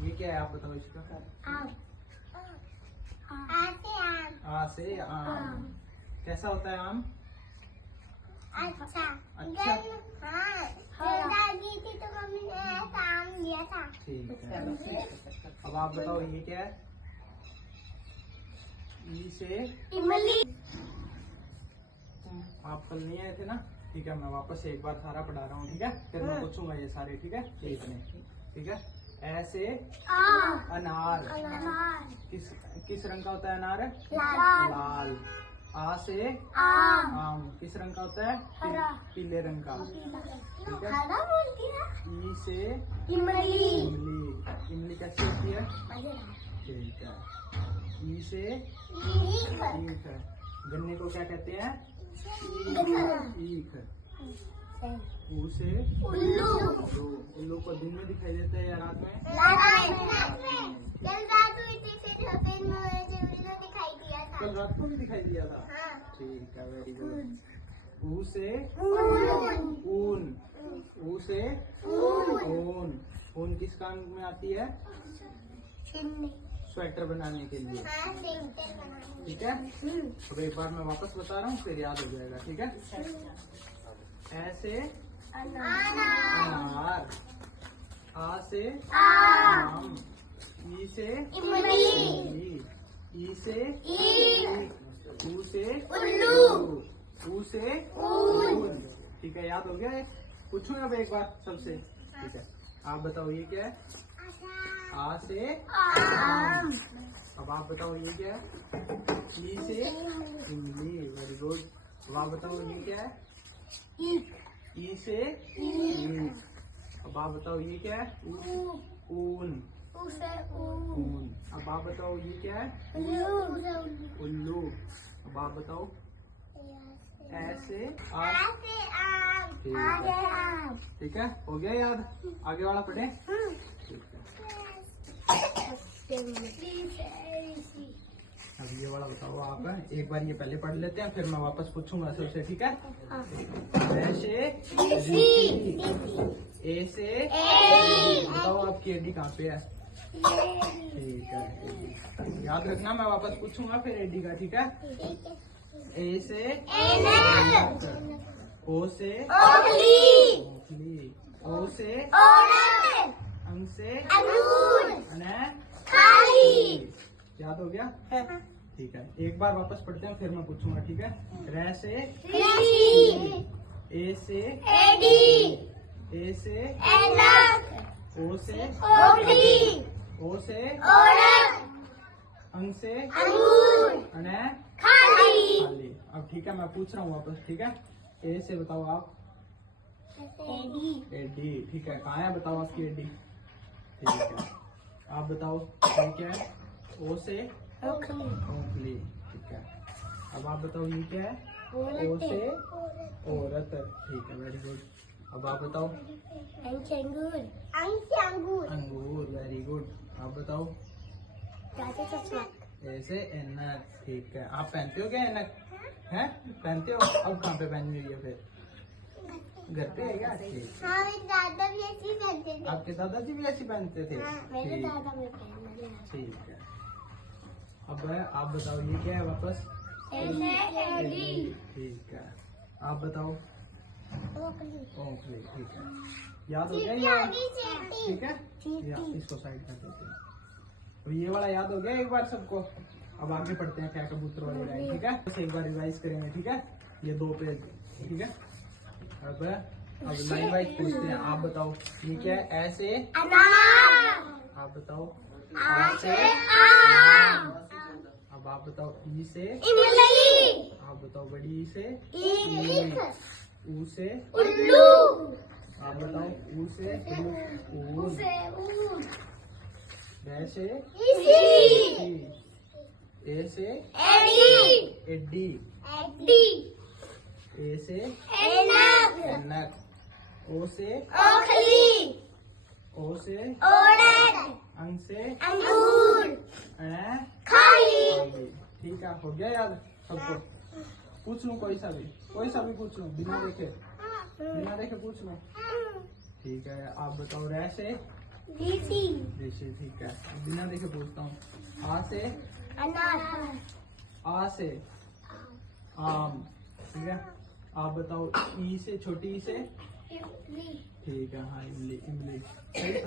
ये क्या है आप बताओ इसका? आम। आ से आम। कैसा होता है आम? अच्छा। अच्छा। हाँ, दादी थी तो मम्मी ने ऐसा आम दिया था। ठीक है। अब आप बताओ ये क्या है? ई से इमली। आप कल नहीं आए थे ना? ठीक है, मैं वापस एक बार सारा पढ़ा रहा हूँ। ठीक है, फिर मैं पूछूंगा ये सारे। ठीक है, ठीक है। ऐसे अनार। किस रंग का होता है अनार? लाल। आ से आम। किस रंग का होता है? पीले रंग का। ठीक है। ई से इमली। इमली कैसी होती है? ठीक है। ई से ईख। गन्ने को क्या कहते हैं? ईख। ऊ से उल्लू को दिन में दिखाई देता है या रात में? कल रात को भी दिखाई दिया था। ठीक है, वेरी गुड। ऊ से ऊन। ऊ से ऊन। ऊन किस काम में आती है? स्वेटर बनाने के लिए। ठीक है। अब एक बार मैं वापस बता रहा हूँ, फिर याद हो जाएगा। ठीक है। ऐसे अनार। आ से आम। ई से इमली। ई से ईख। ऊ से उल्लू। ऊ से ऊन। ठीक है, याद हो गया? पूछूंगा अब एक बार सबसे। ठीक है, आप बताओ ये क्या है? आ से आम। अब आप बताओ ये क्या है? ई से इमली। Very good. अब आप बताओ ये क्या है? ई से ईख। अब आप बताओ ये क्या है? ऊन। ऊन। अब आप बताओ ये क्या है? उल्लू। अब आप बताओ ऐसे आम। ठीक है, हो गया याद? आगे वाला पढ़े। ठीक है, अब ये वाला बताओ आप। एक बार ये पहले पढ़ लेते हैं, फिर मैं वापस पूछूंगा सबसे। ठीक है। ऐसे ए से बताओ आपकी एडी कहाँ पे है? ठीक है, याद रखना, मैं वापस पूछूंगा फिर एडी का। ठीक है। ए से ओ से ओखली। ओ से अंग से याद हो गया? ठीक है, एक बार वापस पढ़ते हैं, फिर मैं पूछूंगा। ठीक है। रे से ए से ए से ओ से ओ से अंग से खाली। अब ठीक है, मैं पूछ रहा हूँ वापस। ठीक है। ए से बताओ आप। एडी। ठीक है, कहाँ है बताओ आपकी एडी? ठीक है, आप बताओ ये क्या है? ओ से ओखली। ठीक है, अब आप बताओ ये क्या है? ओ से औरत। ठीक है, वेरी गुड। अब आप बताओ। अंगूर। Very good. आप बताओ। ऐसे ऐनक। ठीक है, आप पहनते हो क्या ऐनक? हैं, पहनते हो? अब कहाँ पे पहन रही है फिर? घर पे है क्या? ठीक। दादा भी ऐसी पहनते थे। आपके दादाजी भी ऐसी पहनते थे? मेरे ठीक। दादा भी पहनते थे। ठीक है, अब आप बताओ ये क्या है वापस? ठीक है, आप बताओ। ओखली। ठीक है, याद हो गया ये? ठीक है, इसको साइड कर देते हैं। अब ये वाला याद हो गया एक बार सबको? अब आगे पढ़ते हैं क्या कबूतर वाली लाइन। ठीक है, बस एक बार रिवाइज करेंगे। ठीक है, ये 2 पेज। ठीक है, अब लाइन वाइज पूछते हैं। आप बताओ ये क्या है? ऐसे आप बताओ। आ से आम। अब आप बताओ ई से इमली। आप बताओ बड़ी ई से ईख। ऊ से उल्लू। आप बताओ ऊ से ऊन। रे से ए से एडी। ए से ऐनक। ओ से ओ से अंग से खाली। ठीक है, हो गया याद सबको? पूछ लूं कोई सा भी पूछ लूं, बिना देखे पूछ लूं? ठीक है, आप बताओ। रे से लीची, ऋषि, ठीक है। अब बिना देखे पूछता हूँ। आ से अनार, आ से आम, ठीक है। आप बताओ। ई से छोटी ई से इमली, ठीक है। हाँ, इमली, इमली सही था।